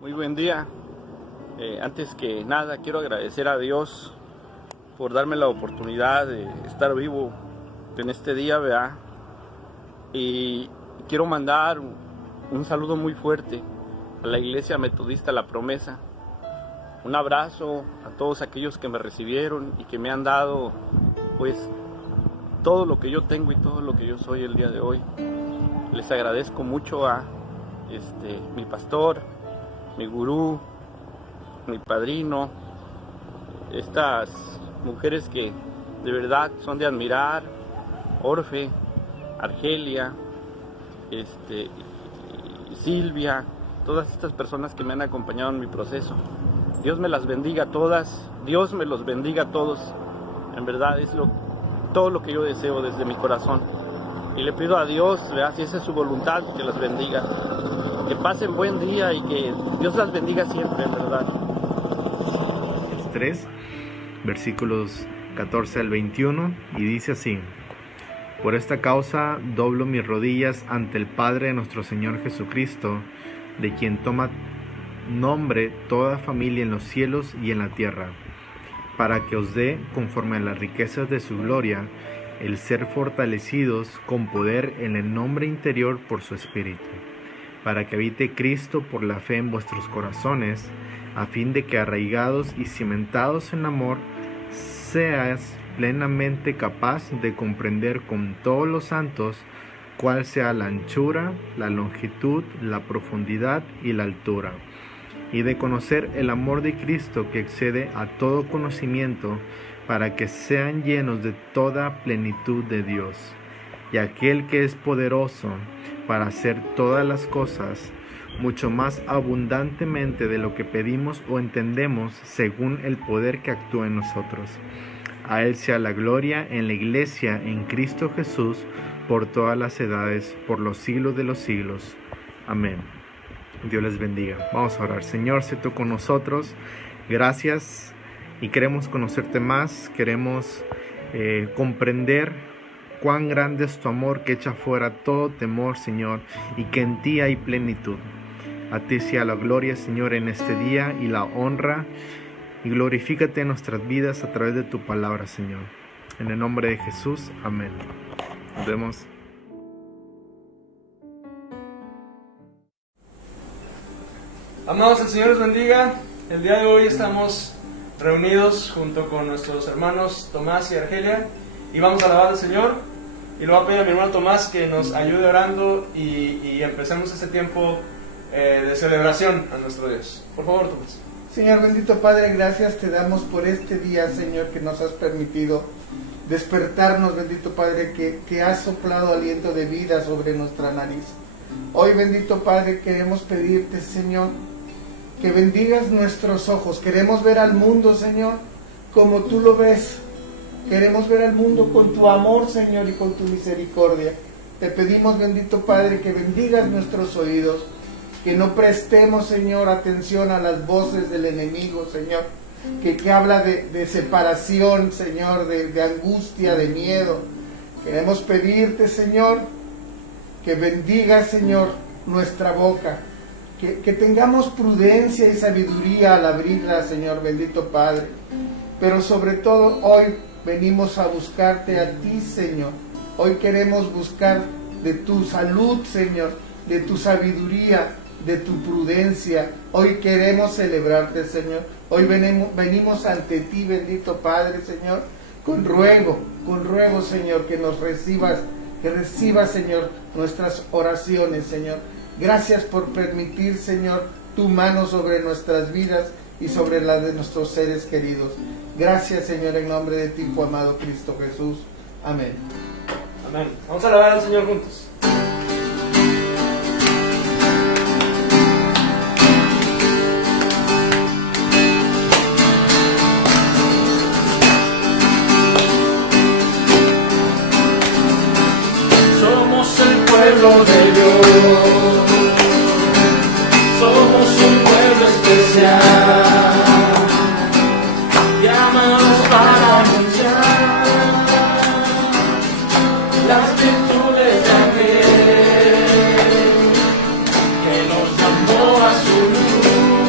Muy buen día. Antes que nada quiero agradecer a Dios por darme la oportunidad de estar vivo en este día, ¿verdad? Y quiero mandar un saludo muy fuerte a la Iglesia Metodista La Promesa. Un abrazo a todos aquellos que me recibieron y que me han dado pues todo lo que yo tengo y todo lo que yo soy el día de hoy. Les agradezco mucho a mi pastor, mi gurú, mi padrino, estas mujeres que de verdad son de admirar, Orfe, Argelia, Silvia, todas estas personas que me han acompañado en mi proceso. Dios me las bendiga a todas, Dios me los bendiga a todos, en verdad es todo lo que yo deseo desde mi corazón. Y le pido a Dios, ¿verdad? Si esa es su voluntad, que las bendiga. Que pasen buen día y que Dios las bendiga siempre, en verdad. 3, versículos 14 al 21, y dice así: Por esta causa doblo mis rodillas ante el Padre de nuestro Señor Jesucristo, de quien toma nombre toda familia en los cielos y en la tierra, para que os dé, conforme a las riquezas de su gloria, el ser fortalecidos con poder en el hombre interior por su Espíritu, para que habite Cristo por la fe en vuestros corazones, a fin de que arraigados y cimentados en amor, seas plenamente capaz de comprender con todos los santos cuál sea la anchura, la longitud, la profundidad y la altura, y de conocer el amor de Cristo que excede a todo conocimiento, para que sean llenos de toda plenitud de Dios. Y aquel que es poderoso para hacer todas las cosas, mucho más abundantemente de lo que pedimos o entendemos, según el poder que actúa en nosotros. A Él sea la gloria en la Iglesia, en Cristo Jesús, por todas las edades, por los siglos de los siglos. Amén. Dios les bendiga. Vamos a orar. Señor, sé tú con nosotros. Gracias, y queremos conocerte más. Queremos comprender cuán grande es tu amor, que echa fuera todo temor, Señor, y que en ti hay plenitud. A ti sea la gloria, Señor, en este día, y la honra, y glorifícate en nuestras vidas a través de tu palabra, Señor. En el nombre de Jesús, amén. Nos vemos. Amados, el Señor les bendiga. El día de hoy estamos reunidos junto con nuestros hermanos Tomás y Argelia, y vamos a alabar al Señor. Y le voy a pedir a mi hermano Tomás que nos ayude orando y empecemos este tiempo de celebración a nuestro Dios. Por favor, Tomás. Señor bendito Padre, gracias te damos por este día, Señor, que nos has permitido despertarnos, bendito Padre, que has soplado aliento de vida sobre nuestra nariz. Hoy, bendito Padre, queremos pedirte, Señor, que bendigas nuestros ojos. Queremos ver al mundo, Señor, como tú lo ves. Queremos ver al mundo con tu amor, Señor, y con tu misericordia. Te pedimos, bendito Padre, que bendigas nuestros oídos, que no prestemos, Señor, atención a las voces del enemigo, Señor, que habla de separación, Señor, de angustia, de miedo. Queremos pedirte, Señor, que bendigas, Señor, nuestra boca, que tengamos prudencia y sabiduría al abrirla, Señor, bendito Padre. Pero sobre todo hoy venimos a buscarte a ti, Señor. Hoy queremos buscar de tu salud, Señor, de tu sabiduría, de tu prudencia. Hoy queremos celebrarte, Señor. Hoy venimos ante ti, bendito Padre, Señor, con ruego, Señor, que nos recibas, Señor, nuestras oraciones, Señor. Gracias por permitir, Señor, tu mano sobre nuestras vidas y sobre las de nuestros seres queridos. Gracias, Señor, en nombre de ti, tu amado Cristo Jesús. Amén. Amén. Vamos a alabar al Señor juntos. Somos el pueblo de Dios, somos un pueblo especial, llamados para anunciar las virtudes de aquel que nos llamó a su luz.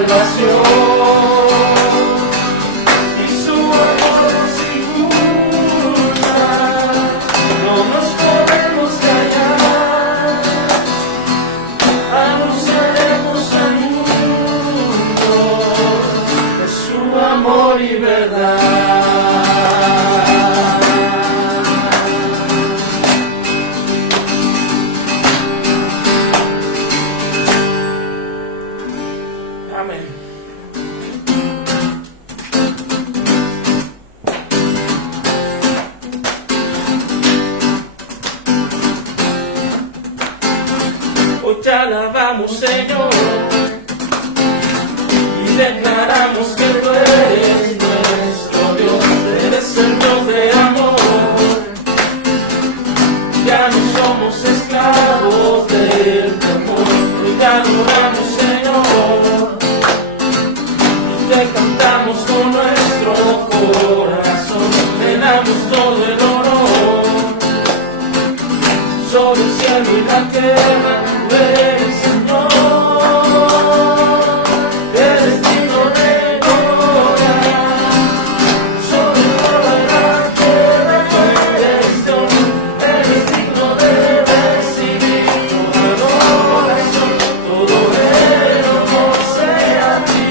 salvación. Y su amor nos inunda, no nos podemos callar. Anunciaremos al mundo de su amor y verdad. Amén. Hoy te alabamos, Señor, y declaramos que tú eres nuestro Dios, eres el Dios de amor. Ya no somos esclavos del temor, hoy te adoramos, Señor, y te cantamos con nuestro corazón, te damos todo el honor. Sobre el cielo y la tierra, tú eres Señor, eres digno de gloria. Sobre toda la tierra, tú eres Dios, eres digno de recibir toda adoración, todo el honor sea a ti.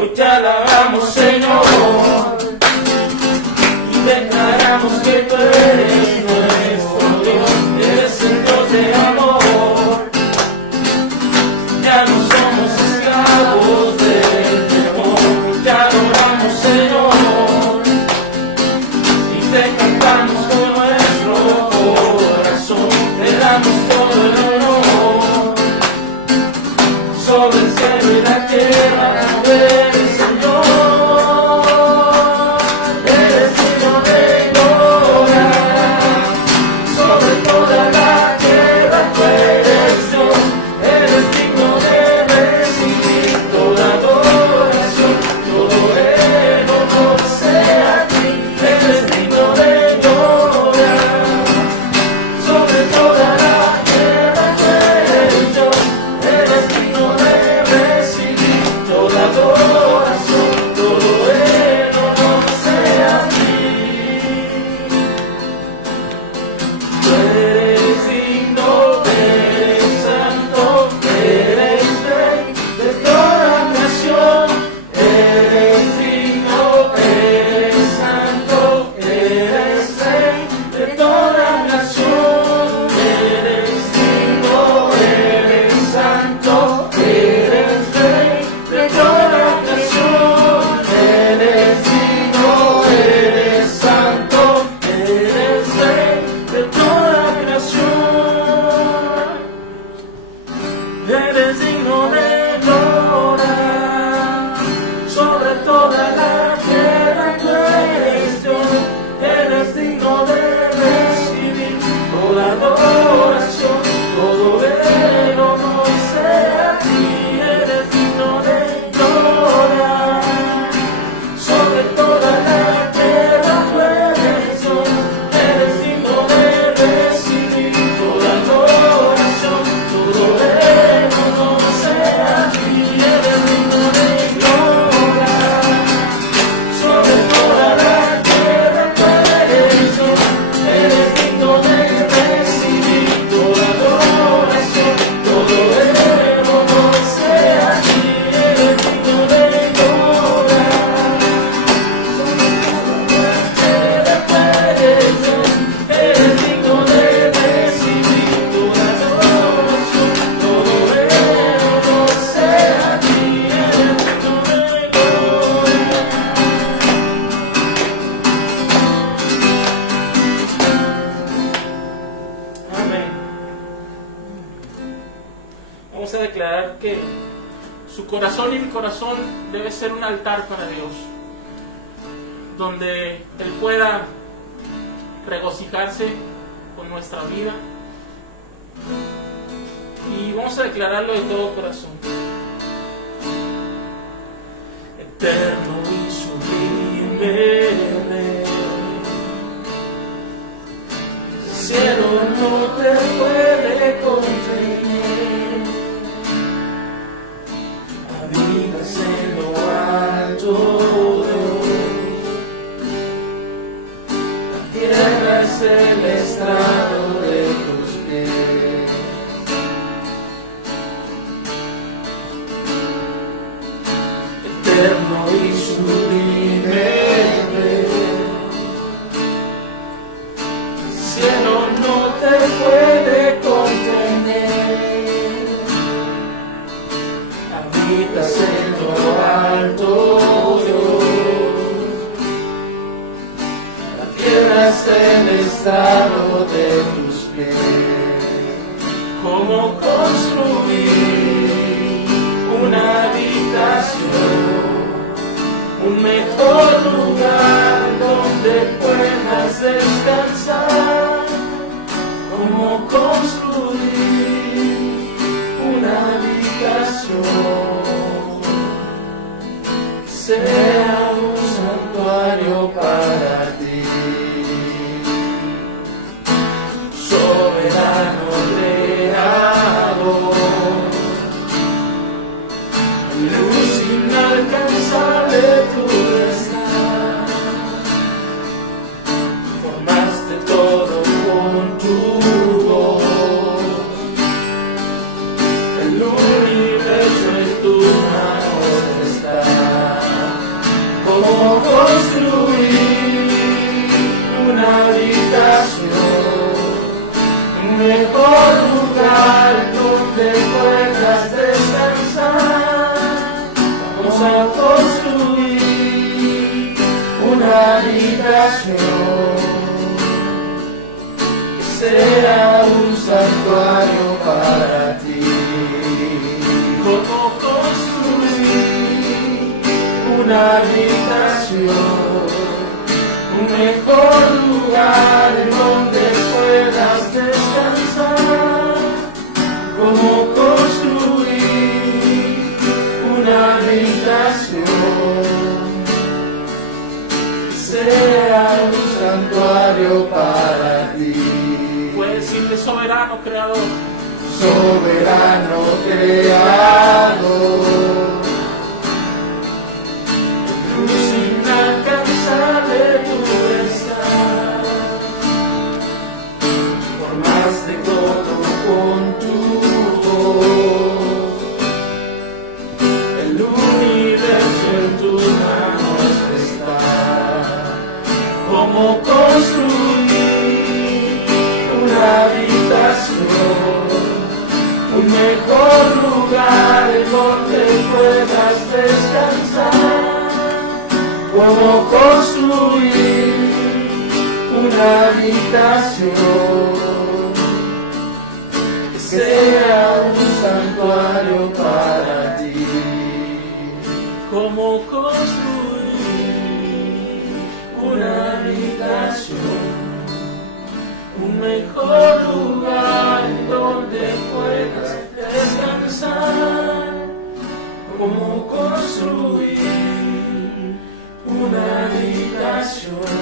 Hoy te alabamos, Señor, y declaramos que tú eres nuestro Dios, eres el Dios de amor. Ya no somos esclavos del temor, te adoramos, Señor, y te cantamos con nuestro corazón, te damos todo el honor. Sobre el cielo y la tierra, tú eres Señor, eres digno de gloria. Sobre toda la tierra, tú eres Dios, eres digno de recibir toda adoración, todo el honor sea a ti, eres digno de gloria. Sobre toda la tierra, tú eres Dios, eres digno de recibir toda adoración, todo el honor sea a ti. Tú eres digno, eres santo, eres rey de toda nación. Eres digno, eres santo, eres rey de toda nación. Eres digno, eres santo, eres rey de toda nación. Eres digno, eres santo, eres rey de toda creación. Eres digno de gloria. Sobre toda la tierra, tú eres Dios, eres digno de recibir toda adoración, todo el honor sea a ti. Eres digno de gloria. Sobre toda la tierra, tú eres Dios, eres digno de recibir toda adoración, todo el honor sea a ti. Eres digno de gloria. Sobre toda la tierra, tú eres Dios, eres digno de recibir toda adoración, todo el honor sea a ti. Eres digno de gloria. Eres digno de recibir toda adoración, todo el honor sea a ti. Eres digno de gloria. Amén. Vamos a declarar que su corazón y mi corazón debe ser un altar para Dios, donde Él pueda regocijarse con nuestra vida. Y vamos a declararlo de todo corazón. Eterno y sublime, cielo no te puede contener. Habitas en lo alto, tierra es el estrado de tus pies. Eterno y sublime, el cielo no te puede contener. Habitas en lo alto, es el estrado de tus pies. ¿Cómo construir una habitación, un mejor lugar donde puedas descansar? ¿Cómo construir una habitación que sea un santuario para ti? Soberano creador, luz inalcanzable tú estás. Formaste todo con tu voz, el universo en tus manos está. ¿Cómo construir una habitación, un mejor lugar donde puedas descansar? Vamos a construir una habitación que sea un santuario para ti. ¿Cómo construir una habitación, un mejor lugar donde puedas descansar? ¿Cómo construir una habitación que sea un santuario para ti? Puedes decirle: soberano creador. Soberano creador, luz inalcanzable tú estás. Formaste todo con tu voz, el universo en tus manos está. ¿Cómo construir una habitación, un mejor lugar donde puedas descansar? ¿Cómo construir una habitación que sea un santuario para ti? ¿Cómo construir Una habitación, un mejor lugar donde puedas descansar? ¿Cómo construir una habitación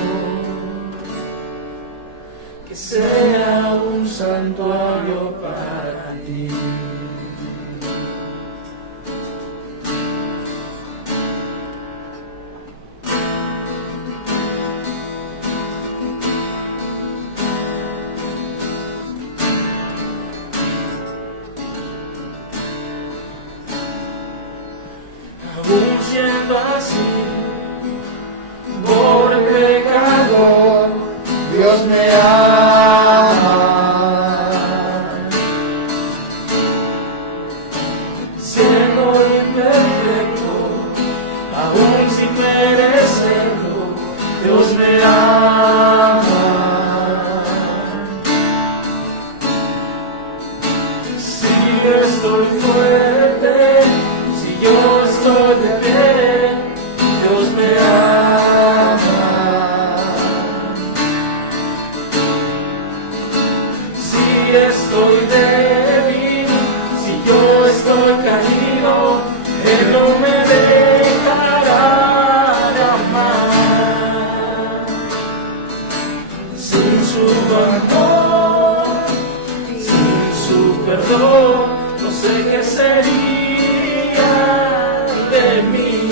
que sea un santuario para ti? Aún siendo así, pobre pecador, Dios me ama. Siendo imperfecto, aún sin merecerlo, Dios me ama. Si estoy fuerte, si yo estoy de pie, Dios me ama. Si estoy débil, si yo estoy caído, Él no me dejará de amar. Sin su amor perdón, no sé qué sería de mí.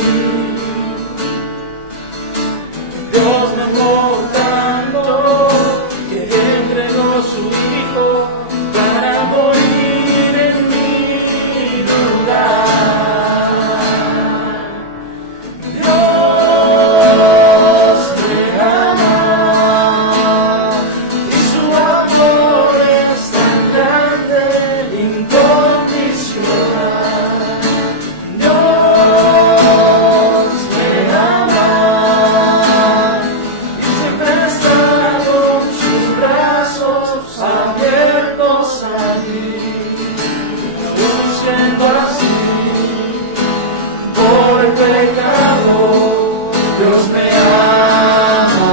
Dios me amó tanto que entregó su Hijo para morir en mi lugar. Dios me ama y su amor es tan grande, incondicional. Dios me ama y siempre está con sus brazos abiertos a mí. Aún siendo así, por el pecado, Dios me ama.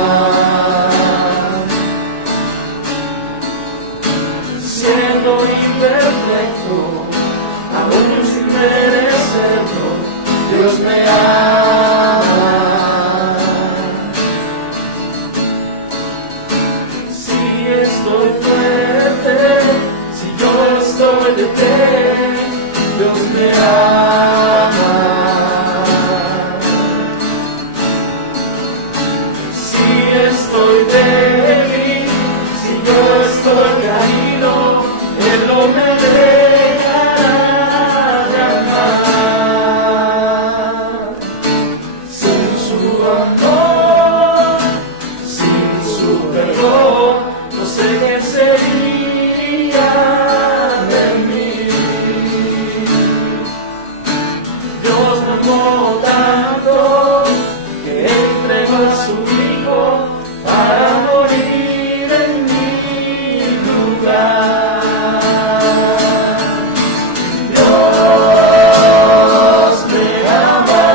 Siendo imperfecto, aún sin merecerlo, Dios me ama. Si estoy fuerte, si yo estoy de pie, Dios me ama. Si estoy débil, si yo estoy caído, Él no me dejará de amar. Sin su amor, sin su perdón, no sé qué sería de mí. Dios me amó tanto que entregó a su Hijo para morir en mi lugar. Dios me ama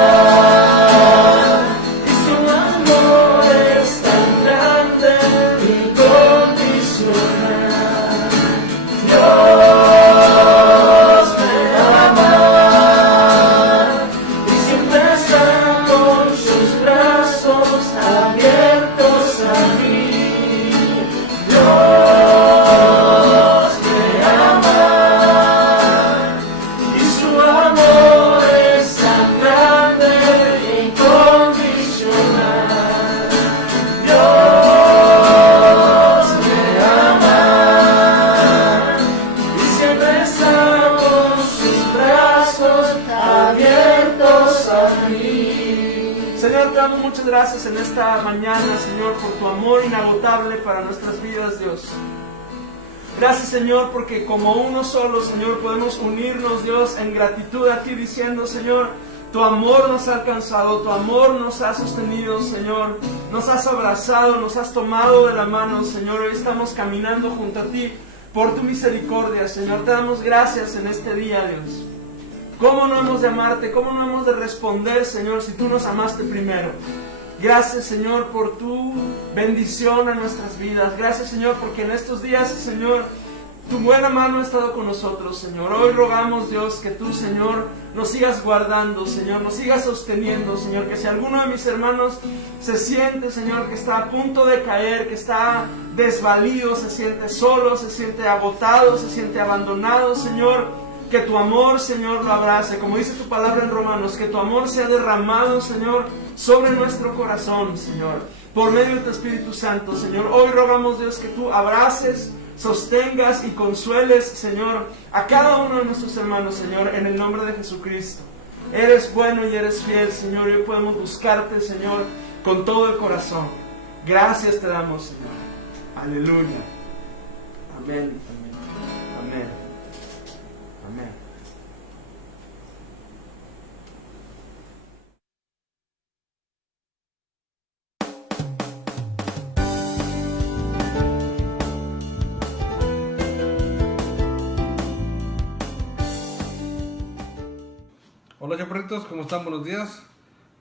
y su amor es tan grande, incondicional. Dios me ama y siempre está con sus brazos abiertos a mí. Dios me ama y su amor es tan grande, incondicional. Dios me ama y siempre está con sus brazos abiertos a mí. Señor, te damos muchas gracias en esta mañana, Señor, por tu amor inagotable para nuestras vidas, Dios. Gracias, Señor, porque como uno solo, Señor, podemos unirnos, Dios, en gratitud a ti, diciendo, Señor, tu amor nos ha alcanzado, tu amor nos ha sostenido, Señor. Nos has abrazado, nos has tomado de la mano, Señor. Hoy estamos caminando junto a ti por tu misericordia, Señor. Te damos gracias en este día, Dios. ¿Cómo no hemos de amarte? ¿Cómo no hemos de responder, Señor, si tú nos amaste primero? Gracias, Señor, por tu bendición a nuestras vidas. Gracias, Señor, porque en estos días, Señor, tu buena mano ha estado con nosotros, Señor. Hoy rogamos, Dios, que tú, Señor, nos sigas guardando, Señor, nos sigas sosteniendo, Señor. Que si alguno de mis hermanos se siente, Señor, que está a punto de caer, que está desvalido, se siente solo, se siente agotado, se siente abandonado, Señor, que tu amor, Señor, lo abrace. Como dice tu palabra en Romanos, que tu amor sea derramado, Señor, sobre nuestro corazón, Señor, por medio de tu Espíritu Santo, Señor. Hoy rogamos, Dios, que tú abraces, sostengas y consueles, Señor, a cada uno de nuestros hermanos, Señor, en el nombre de Jesucristo. Eres bueno y eres fiel, Señor, y hoy podemos buscarte, Señor, con todo el corazón. Gracias te damos, Señor. Aleluya. Amén. Amén. Amén. Amén. Hola chaparritos, ¿cómo están? Buenos días.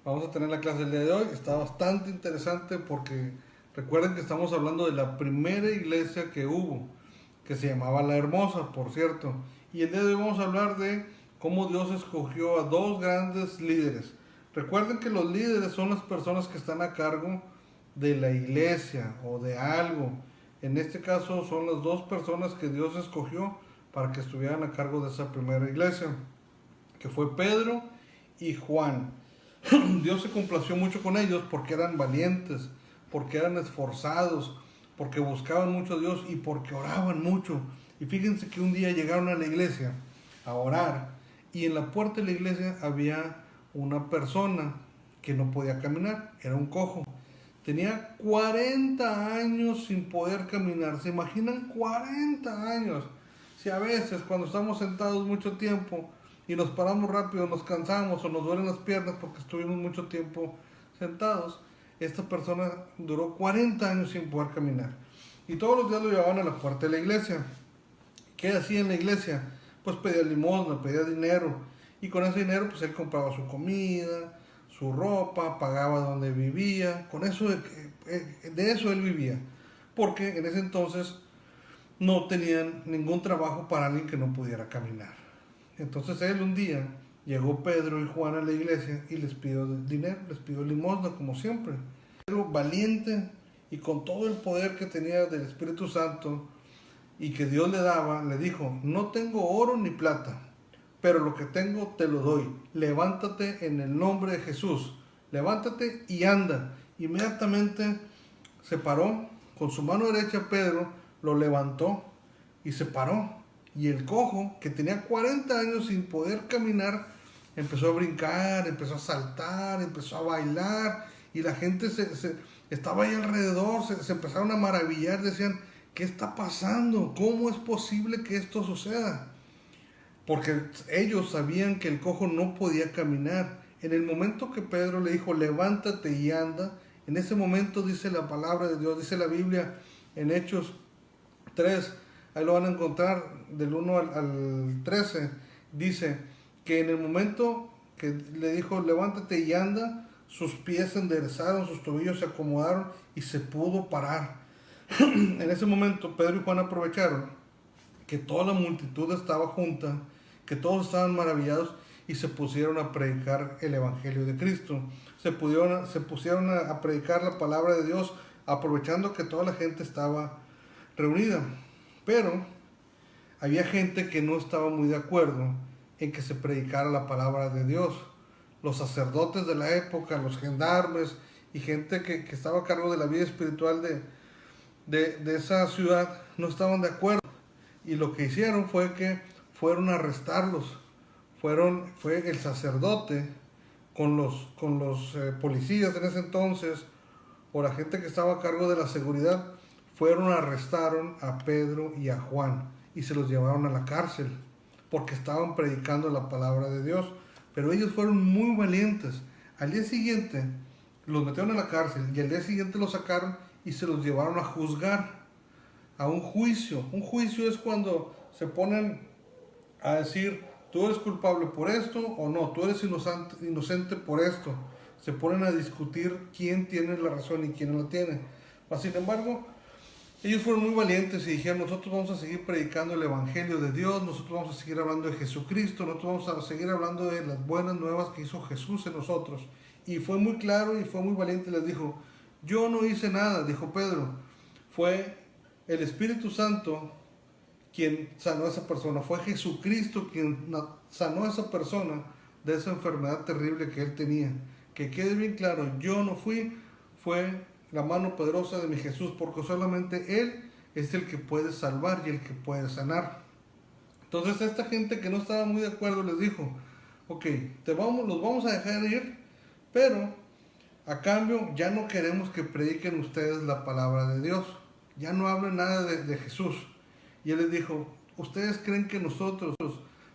Vamos a tener la clase del día de hoy. Está bastante interesante porque recuerden que estamos hablando de la primera iglesia que hubo, que se llamaba La Hermosa, por cierto. Y el día de hoy vamos a hablar de cómo Dios escogió a dos grandes líderes. Recuerden que los líderes son las personas que están a cargo de la iglesia o de algo. En este caso son las dos personas que Dios escogió para que estuvieran a cargo de esa primera iglesia, que fue Pedro y Juan. Dios se complació mucho con ellos porque eran valientes, porque eran esforzados, porque buscaban mucho a Dios y porque oraban mucho. Y fíjense que un día llegaron a la iglesia a orar y en la puerta de la iglesia había una persona que no podía caminar, era un cojo. Tenía 40 años sin poder caminar. ¿Se imaginan 40 años? Si a veces cuando estamos sentados mucho tiempo y nos paramos rápido, nos cansamos o nos duelen las piernas porque estuvimos mucho tiempo sentados, esta persona duró 40 años sin poder caminar. Y todos los días lo llevaban a la puerta de la iglesia. ¿Qué hacía en la iglesia? Pues pedía limosna, pedía dinero. Y con ese dinero pues él compraba su comida, su ropa, pagaba donde vivía. Con eso, de eso él vivía. Porque en ese entonces no tenían ningún trabajo para alguien que no pudiera caminar. Entonces él un día llegó Pedro y Juan a la iglesia y les pidió dinero, les pidió limosna como siempre. Pero valiente y con todo el poder que tenía del Espíritu Santo y que Dios le daba, le dijo: no tengo oro ni plata, pero lo que tengo te lo doy. Levántate en el nombre de Jesús. Levántate y anda. Inmediatamente se paró, con su mano derecha Pedro lo levantó y se paró. Y el cojo, que tenía 40 años sin poder caminar, empezó a brincar, empezó a saltar, empezó a bailar. Y la gente estaba ahí alrededor, se empezaron a maravillar, decían: ¿qué está pasando? ¿Cómo es posible que esto suceda? Porque ellos sabían que el cojo no podía caminar. En el momento que Pedro le dijo: levántate y anda, en ese momento dice la palabra de Dios, dice la Biblia en Hechos 3, ahí lo van a encontrar del 1 al 13, dice que en el momento que le dijo: levántate y anda, sus pies se enderezaron, sus tobillos se acomodaron y se pudo parar. En ese momento Pedro y Juan aprovecharon que toda la multitud estaba junta, que todos estaban maravillados y se pusieron a predicar el Evangelio de Cristo. Se pusieron a predicar la palabra de Dios, aprovechando que toda la gente estaba reunida. Pero había gente que no estaba muy de acuerdo en que se predicara la palabra de Dios. Los sacerdotes de la época, los gendarmes y gente que estaba a cargo de la vida espiritual de esa ciudad no estaban de acuerdo. Y lo que hicieron fue que fueron a arrestarlos. Fue el sacerdote con los policías en ese entonces, o la gente que estaba a cargo de la seguridad, arrestaron a Pedro y a Juan y se los llevaron a la cárcel porque estaban predicando la palabra de Dios. Pero ellos fueron muy valientes. Al día siguiente los metieron a la cárcel y al día siguiente los sacaron y se los llevaron a juzgar, a un juicio. Un juicio es cuando se ponen a decir: tú eres culpable por esto o no, tú eres inocente por esto. Se ponen a discutir quién tiene la razón y quién no la tiene. Mas, sin embargo, ellos fueron muy valientes y dijeron: nosotros vamos a seguir predicando el Evangelio de Dios, nosotros vamos a seguir hablando de Jesucristo, nosotros vamos a seguir hablando de las buenas nuevas que hizo Jesús en nosotros. Y fue muy claro y fue muy valiente, les dijo: yo no hice nada, dijo Pedro, fue el Espíritu Santo quien sanó a esa persona, fue Jesucristo quien sanó a esa persona de esa enfermedad terrible que él tenía. Que quede bien claro, yo no fui, fue la mano poderosa de mi Jesús, porque solamente Él es el que puede salvar y el que puede sanar. Entonces esta gente que no estaba muy de acuerdo les dijo: ok, los vamos a dejar ir, pero a cambio ya no queremos que prediquen ustedes la palabra de Dios, ya no hablen nada de Jesús. Y Él les dijo: ¿ustedes creen que nosotros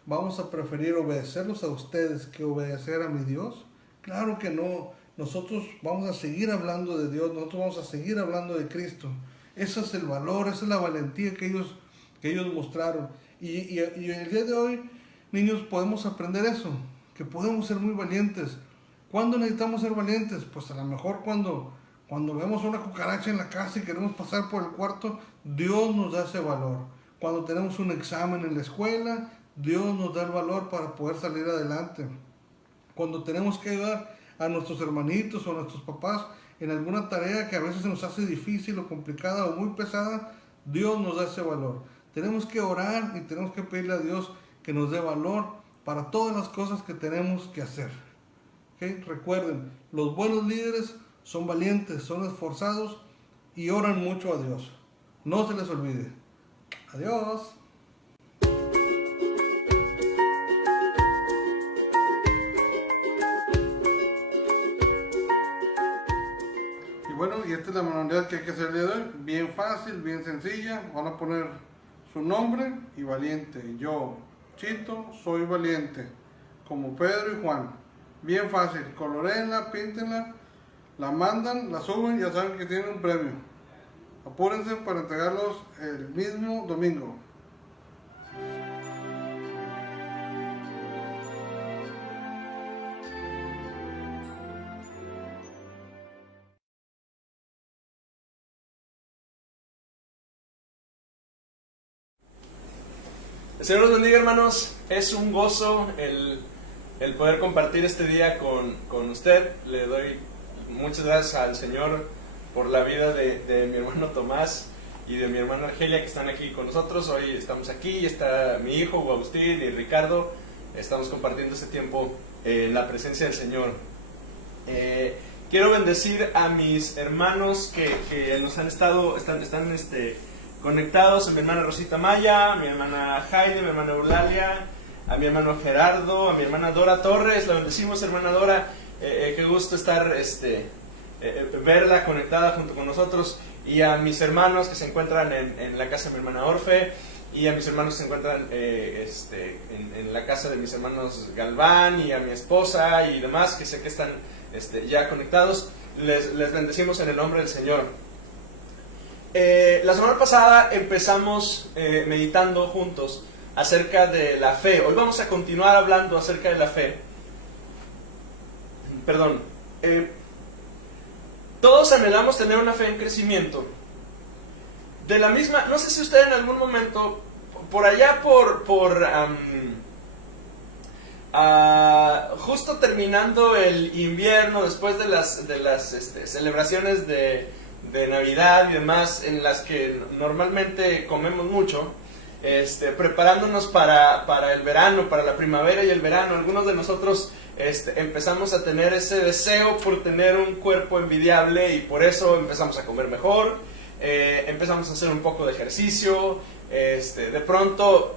vamos a preferir obedecerlos a ustedes que obedecer a mi Dios? Claro que no. Nosotros vamos a seguir hablando de Dios, nosotros vamos a seguir hablando de Cristo. Ese es el valor, esa es la valentía que ellos mostraron. Y el día de hoy, niños, podemos aprender eso, que podemos ser muy valientes. ¿Cuándo necesitamos ser valientes? Pues a lo mejor cuando vemos una cucaracha en la casa y queremos pasar por el cuarto, Dios nos da ese valor. Cuando tenemos un examen en la escuela, Dios nos da el valor para poder salir adelante. Cuando tenemos que ayudar a nuestros hermanitos o a nuestros papás en alguna tarea que a veces se nos hace difícil o complicada o muy pesada, Dios nos da ese valor. Tenemos que orar y tenemos que pedirle a Dios que nos dé valor para todas las cosas que tenemos que hacer. ¿Okay? Recuerden, los buenos líderes son valientes, son esforzados y oran mucho a Dios. No se les olvide. Adiós. Y bueno, y esta es la manualidad que hay que hacer el día de hoy. Bien fácil, bien sencilla. Van a poner su nombre y valiente. Yo, Chito, soy valiente. Como Pedro y Juan. Bien fácil. Coloréenla, píntenla, la mandan, la suben y ya saben que tienen un premio. Apúrense para entregarlos el mismo domingo. El Señor los bendiga, hermanos. Es un gozo el poder compartir este día con usted. Le doy muchas gracias al Señor por la vida de mi hermano Tomás y de mi hermana Argelia, que están aquí con nosotros. Hoy estamos aquí, está mi hijo Agustín y Ricardo. Estamos compartiendo este tiempo en la presencia del Señor. Quiero bendecir a mis hermanos que nos han estado están conectados: a mi hermana Rosita Maya, a mi hermana Jaide, a mi hermana Eulalia, a mi hermano Gerardo, a mi hermana Dora Torres. La bendecimos, hermana Dora. Qué gusto estar verla conectada junto con nosotros, y a mis hermanos que se encuentran en la casa de mi hermana Orfe, y a mis hermanos que se encuentran en la casa de mis hermanos Galván, y a mi esposa y demás que sé que están ya conectados. Les bendecimos en el nombre del Señor. La semana pasada empezamos meditando juntos acerca de la fe. Hoy vamos a continuar hablando acerca de la fe. Perdón. Todos anhelamos tener una fe en crecimiento. De la misma, no sé si usted en algún momento, por allá justo terminando el invierno, después de las celebraciones de Navidad y demás, en las que normalmente comemos mucho, preparándonos para el verano, para la primavera y el verano, algunos de nosotros empezamos a tener ese deseo por tener un cuerpo envidiable, y por eso empezamos a comer mejor, empezamos a hacer un poco de ejercicio. De pronto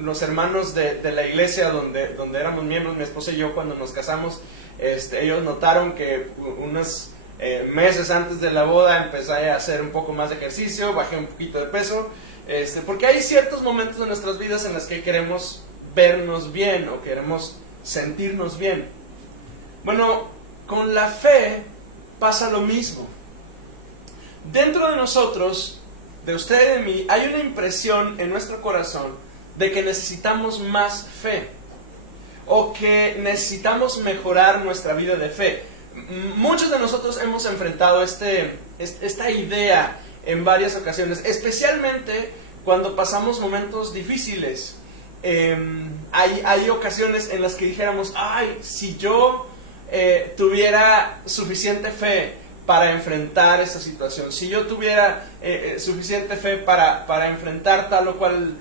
los hermanos de la iglesia donde éramos miembros, mi esposa y yo, cuando nos casamos, ellos notaron que unos meses antes de la boda empecé a hacer un poco más de ejercicio, bajé un poquito de peso, porque hay ciertos momentos de nuestras vidas en los que queremos vernos bien o queremos sentirnos bien. Bueno, con la fe pasa lo mismo. Dentro de nosotros, de usted y de mí, hay una impresión en nuestro corazón de que necesitamos más fe, o que necesitamos mejorar nuestra vida de fe. Muchos de nosotros hemos enfrentado esta idea en varias ocasiones, especialmente cuando pasamos momentos difíciles. Hay ocasiones en las que dijéramos: ay, si yo tuviera suficiente fe para enfrentar esta situación, si yo tuviera suficiente fe para enfrentar tal o cual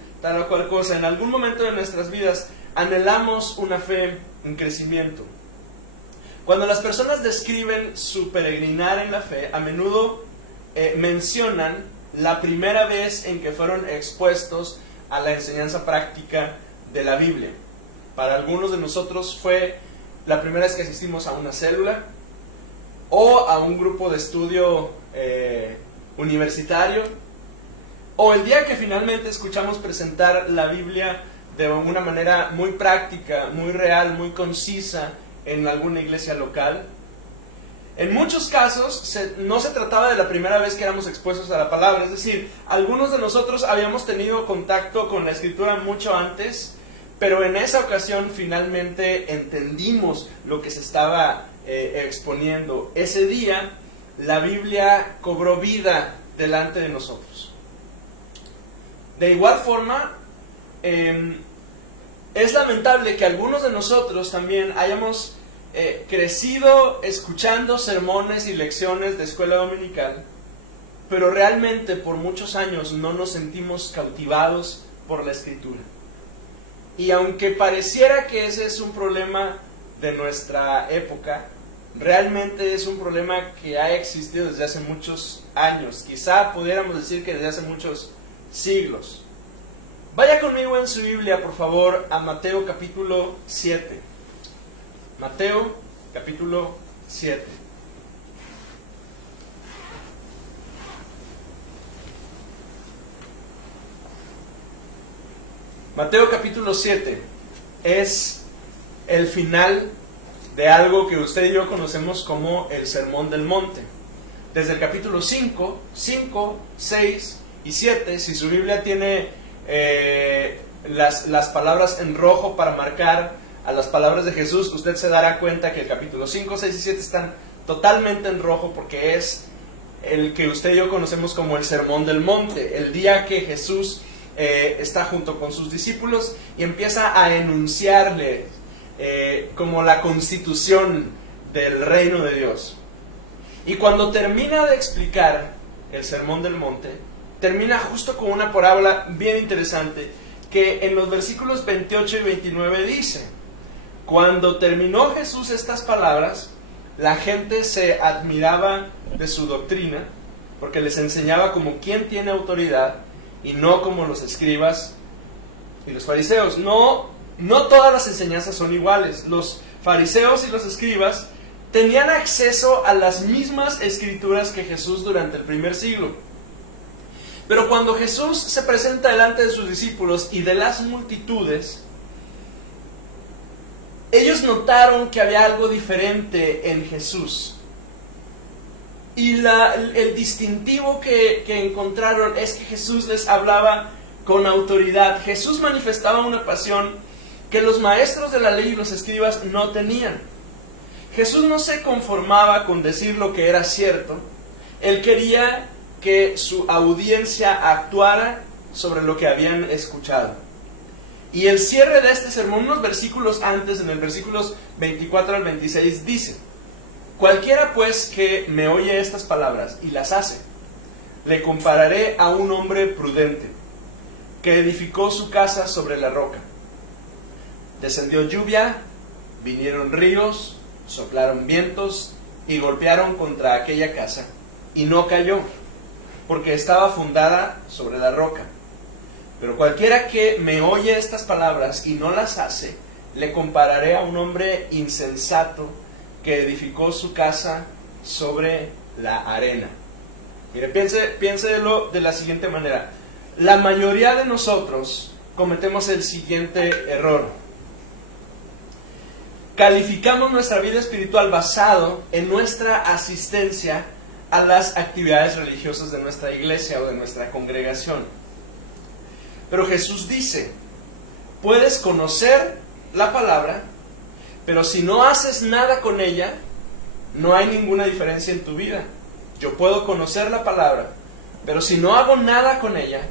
cosa. En algún momento de nuestras vidas anhelamos una fe en crecimiento. Cuando las personas describen su peregrinar en la fe, a menudo mencionan la primera vez en que fueron expuestos a la enseñanza práctica de la Biblia. Para algunos de nosotros fue la primera vez que asistimos a una célula o a un grupo de estudio universitario, o el día que finalmente escuchamos presentar la Biblia de una manera muy práctica, muy real, muy concisa en alguna iglesia local. En muchos casos no se trataba de la primera vez que éramos expuestos a la palabra, es decir, algunos de nosotros habíamos tenido contacto con la Escritura mucho antes, pero en esa ocasión finalmente entendimos lo que se estaba exponiendo. Ese día la Biblia cobró vida delante de nosotros. De igual forma, es lamentable que algunos de nosotros también hayamos crecido escuchando sermones y lecciones de escuela dominical, pero realmente por muchos años no nos sentimos cautivados por la Escritura. Y aunque pareciera que ese es un problema de nuestra época, realmente es un problema que ha existido desde hace muchos años. Quizá pudiéramos decir que desde hace muchos siglos. Vaya conmigo en su Biblia, por favor, a Mateo capítulo 7. Mateo capítulo 7. Mateo capítulo 7 es el final de algo que usted y yo conocemos como el Sermón del Monte. Desde el capítulo 5, 6 y 7, si su Biblia tiene las palabras en rojo para marcar a las palabras de Jesús, usted se dará cuenta que el capítulo 5, 6 y 7 están totalmente en rojo porque es el que usted y yo conocemos como el Sermón del Monte, el día que Jesús está junto con sus discípulos y empieza a enunciarle como la constitución del reino de Dios. Y cuando termina de explicar el Sermón del Monte, termina justo con una parábola bien interesante que en los versículos 28 y 29 dice: cuando terminó Jesús estas palabras, la gente se admiraba de su doctrina, porque les enseñaba como quien tiene autoridad y no como los escribas y los fariseos. No todas las enseñanzas son iguales. Los fariseos y los escribas tenían acceso a las mismas escrituras que Jesús durante el primer siglo. Pero cuando Jesús se presenta delante de sus discípulos y de las multitudes, ellos notaron que había algo diferente en Jesús. Y el distintivo que encontraron es que Jesús les hablaba con autoridad. Jesús manifestaba una pasión que los maestros de la ley y los escribas no tenían. Jesús no se conformaba con decir lo que era cierto. Él quería que su audiencia actuara sobre lo que habían escuchado. Y el cierre de este sermón, unos versículos antes, en el versículos 24 al 26, dice: cualquiera pues que me oye estas palabras y las hace, le compararé a un hombre prudente que edificó su casa sobre la roca. Descendió lluvia, vinieron ríos, soplaron vientos y golpearon contra aquella casa, y no cayó, porque estaba fundada sobre la roca. Pero cualquiera que me oye estas palabras y no las hace, le compararé a un hombre insensato que edificó su casa sobre la arena. Mire, piénselo de la siguiente manera. La mayoría de nosotros cometemos el siguiente error. Calificamos nuestra vida espiritual basado en nuestra asistencia a las actividades religiosas de nuestra iglesia o de nuestra congregación. Pero Jesús dice: puedes conocer la palabra, pero si no haces nada con ella, no hay ninguna diferencia en tu vida. Yo puedo conocer la palabra, pero si no hago nada con ella,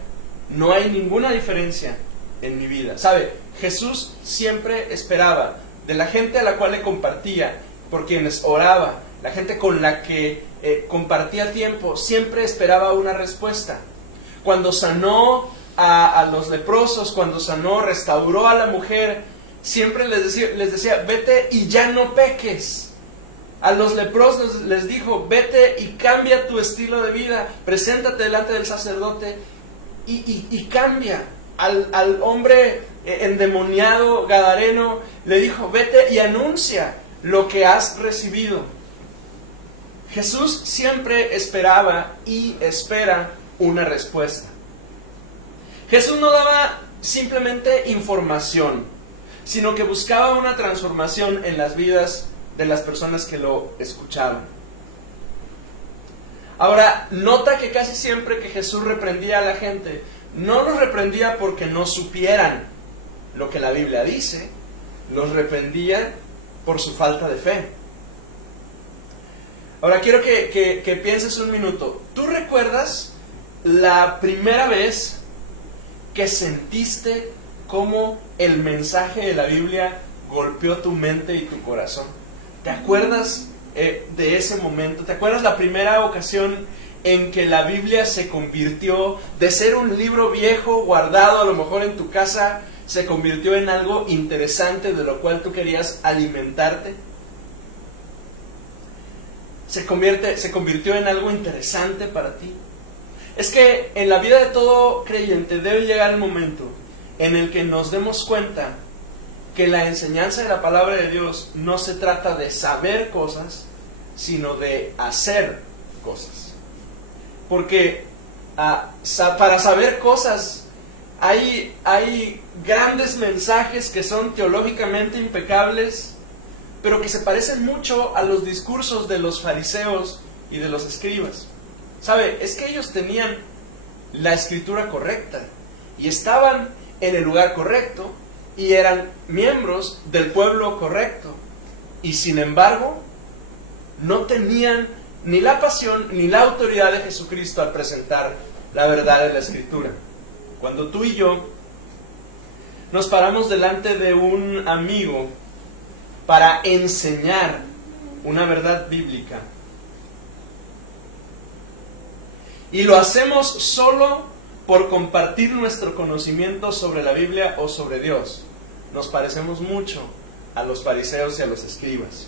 no hay ninguna diferencia en mi vida. ¿Sabe? Jesús siempre esperaba de la gente a la cual le compartía, por quienes oraba, la gente con la que compartía tiempo, siempre esperaba una respuesta. Cuando sanó a los leprosos, cuando sanó, restauró a la mujer, siempre les decía, vete y ya no peques. A los leprosos les dijo, vete y cambia tu estilo de vida, preséntate delante del sacerdote y cambia. Al hombre endemoniado gadareno le dijo, vete y anuncia lo que has recibido. Jesús siempre esperaba y espera una respuesta. Jesús no daba simplemente información, sino que buscaba una transformación en las vidas de las personas que lo escuchaban. Ahora, nota que casi siempre que Jesús reprendía a la gente, no los reprendía porque no supieran lo que la Biblia dice, los reprendía por su falta de fe. Ahora quiero que pienses un minuto. ¿Tú recuerdas la primera vez que sentiste cómo el mensaje de la Biblia golpeó tu mente y tu corazón? ¿Te acuerdas de ese momento? ¿Te acuerdas la primera ocasión en que la Biblia se convirtió de ser un libro viejo guardado a lo mejor en tu casa, se convirtió en algo interesante de lo cual tú querías alimentarte? Se convirtió en algo interesante para ti. Es que en la vida de todo creyente debe llegar el momento en el que nos demos cuenta que la enseñanza de la palabra de Dios no se trata de saber cosas, sino de hacer cosas. Porque para saber cosas hay grandes mensajes que son teológicamente impecables, pero que se parecen mucho a los discursos de los fariseos y de los escribas. ¿Sabe? Es que ellos tenían la escritura correcta y estaban en el lugar correcto y eran miembros del pueblo correcto, y sin embargo no tenían ni la pasión ni la autoridad de Jesucristo al presentar la verdad de la escritura. Cuando tú y yo nos paramos delante de un amigo para enseñar una verdad bíblica, y lo hacemos solo por compartir nuestro conocimiento sobre la Biblia o sobre Dios, nos parecemos mucho a los fariseos y a los escribas.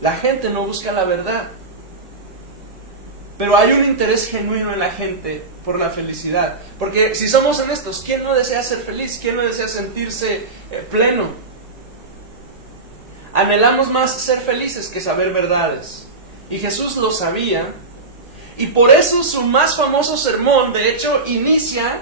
La gente no busca la verdad, pero hay un interés genuino en la gente por la felicidad. Porque si somos honestos, ¿quién no desea ser feliz? ¿Quién no desea sentirse pleno? Anhelamos más ser felices que saber verdades. Y Jesús lo sabía. Y por eso su más famoso sermón, de hecho, inicia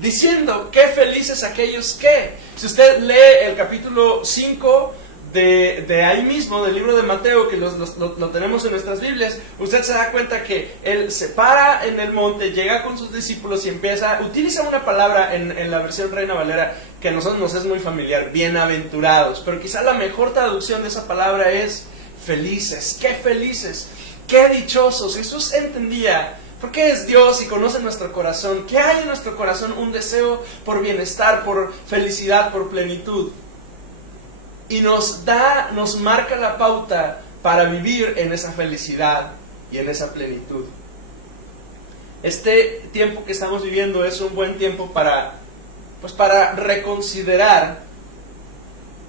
diciendo: qué felices aquellos que... Si usted lee el capítulo 5 de ahí mismo, del libro de Mateo, que lo tenemos en nuestras Biblias, usted se da cuenta que él se para en el monte, llega con sus discípulos y utiliza una palabra en la versión Reina Valera que a nosotros nos es muy familiar: bienaventurados. Pero quizá la mejor traducción de esa palabra es felices. ¡Qué felices! ¡Qué dichosos! Jesús entendía, porque es Dios y conoce nuestro corazón, que hay en nuestro corazón un deseo por bienestar, por felicidad, por plenitud. Y nos marca la pauta para vivir en esa felicidad y en esa plenitud. Este tiempo que estamos viviendo es un buen tiempo para reconsiderar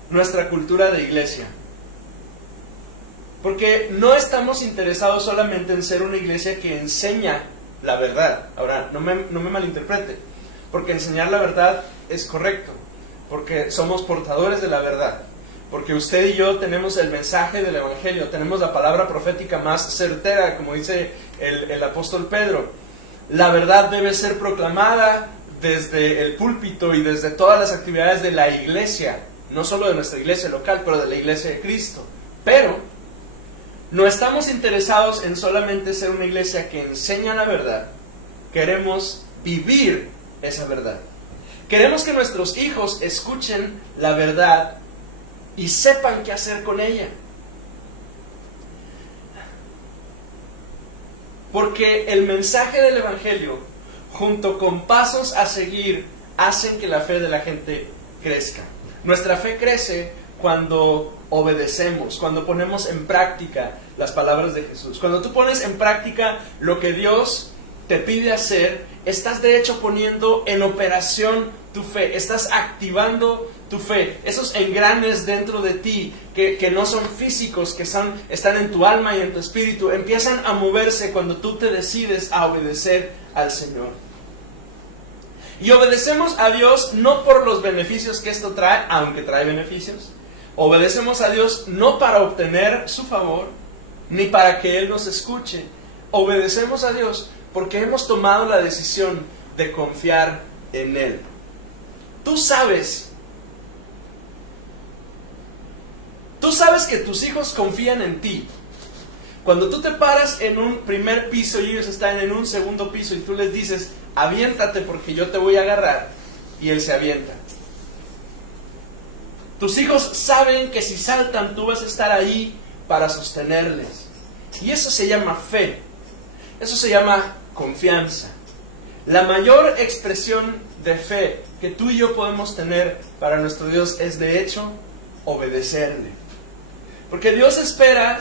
nuestra cultura de iglesia. Porque no estamos interesados solamente en ser una iglesia que enseña la verdad. Ahora, no me malinterprete, porque enseñar la verdad es correcto, porque somos portadores de la verdad, porque usted y yo tenemos el mensaje del Evangelio, tenemos la palabra profética más certera, como dice el apóstol Pedro. La verdad debe ser proclamada desde el púlpito y desde todas las actividades de la iglesia, no solo de nuestra iglesia local, pero de la iglesia de Cristo. Pero no estamos interesados en solamente ser una iglesia que enseña la verdad, queremos vivir esa verdad. Queremos que nuestros hijos escuchen la verdad y sepan qué hacer con ella. Porque el mensaje del Evangelio, junto con pasos a seguir, hacen que la fe de la gente crezca. Nuestra fe crece cuando obedecemos, cuando ponemos en práctica las palabras de Jesús. Cuando tú pones en práctica lo que Dios te pide hacer, estás de hecho poniendo en operación tu fe, estás activando tu fe. Esos engranes dentro de ti que no son físicos, que están en tu alma y en tu espíritu, empiezan a moverse cuando tú te decides a obedecer al Señor. Y obedecemos a Dios no por los beneficios que esto trae, aunque trae beneficios. Obedecemos a Dios no para obtener su favor, ni para que Él nos escuche. Obedecemos a Dios porque hemos tomado la decisión de confiar en Él. Tú sabes que tus hijos confían en ti. Cuando tú te paras en un primer piso y ellos están en un segundo piso y tú les dices: aviéntate porque yo te voy a agarrar, y él se avienta. Tus hijos saben que si saltan tú vas a estar ahí para sostenerles. Y eso se llama fe. Eso se llama confianza. La mayor expresión de fe que tú y yo podemos tener para nuestro Dios es, de hecho, obedecerle. Porque Dios espera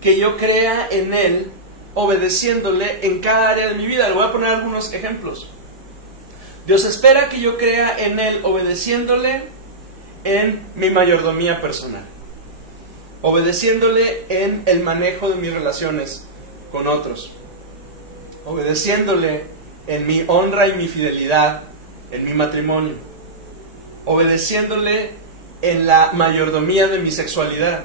que yo crea en Él obedeciéndole en cada área de mi vida. Le voy a poner algunos ejemplos. Dios espera que yo crea en Él obedeciéndole en mi mayordomía personal, obedeciéndole en el manejo de mis relaciones con otros, obedeciéndole en mi honra y mi fidelidad en mi matrimonio, obedeciéndole en la mayordomía de mi sexualidad.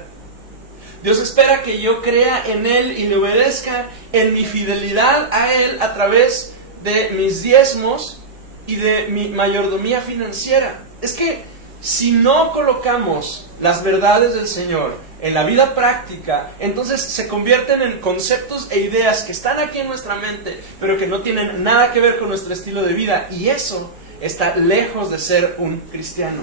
Dios espera que yo crea en Él y le obedezca en mi fidelidad a Él a través de mis diezmos y de mi mayordomía financiera. Es que si no colocamos las verdades del Señor en la vida práctica, entonces se convierten en conceptos e ideas que están aquí en nuestra mente, pero que no tienen nada que ver con nuestro estilo de vida, y eso está lejos de ser un cristiano.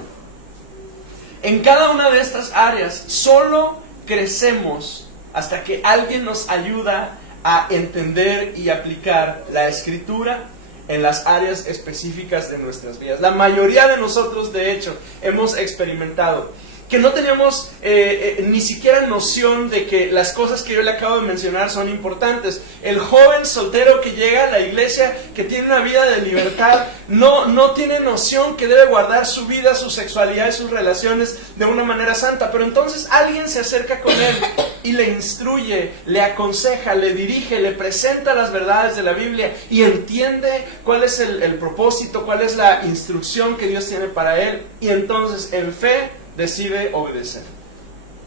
En cada una de estas áreas solo crecemos hasta que alguien nos ayuda a entender y aplicar la Escritura en las áreas específicas de nuestras vidas. La mayoría de nosotros, de hecho, hemos experimentado que no teníamos ni siquiera noción de que las cosas que yo le acabo de mencionar son importantes. El joven soltero que llega a la iglesia, que tiene una vida de libertad, no tiene noción que debe guardar su vida, su sexualidad y sus relaciones de una manera santa. Pero entonces alguien se acerca con él y le instruye, le aconseja, le dirige, le presenta las verdades de la Biblia y entiende cuál es el propósito, cuál es la instrucción que Dios tiene para él, y entonces en fe decide obedecer.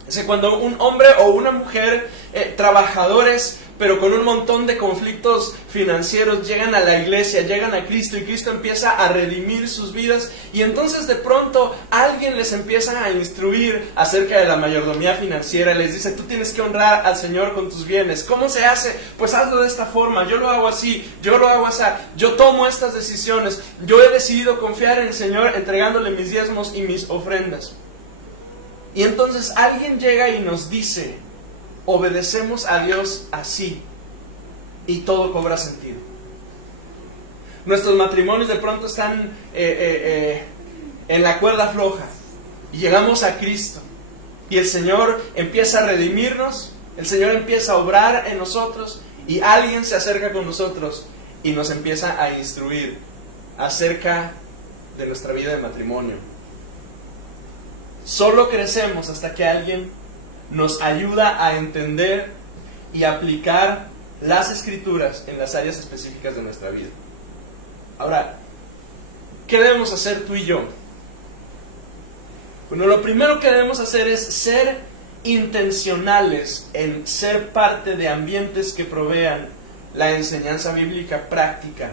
Es que cuando un hombre o una mujer, trabajadores, pero con un montón de conflictos financieros, llegan a la iglesia, llegan a Cristo, y Cristo empieza a redimir sus vidas, y entonces de pronto alguien les empieza a instruir acerca de la mayordomía financiera, les dice: tú tienes que honrar al Señor con tus bienes. ¿Cómo se hace? Pues hazlo de esta forma, yo lo hago así, yo lo hago así, yo tomo estas decisiones, yo he decidido confiar en el Señor entregándole mis diezmos y mis ofrendas. Y entonces alguien llega y nos dice: obedecemos a Dios así, y todo cobra sentido. Nuestros matrimonios de pronto están en la cuerda floja, y llegamos a Cristo, y el Señor empieza a redimirnos, el Señor empieza a obrar en nosotros, y alguien se acerca con nosotros y nos empieza a instruir acerca de nuestra vida de matrimonio. Solo crecemos hasta que alguien nos ayuda a entender y aplicar las Escrituras en las áreas específicas de nuestra vida. Ahora, ¿qué debemos hacer tú y yo? Bueno, lo primero que debemos hacer es ser intencionales en ser parte de ambientes que provean la enseñanza bíblica práctica.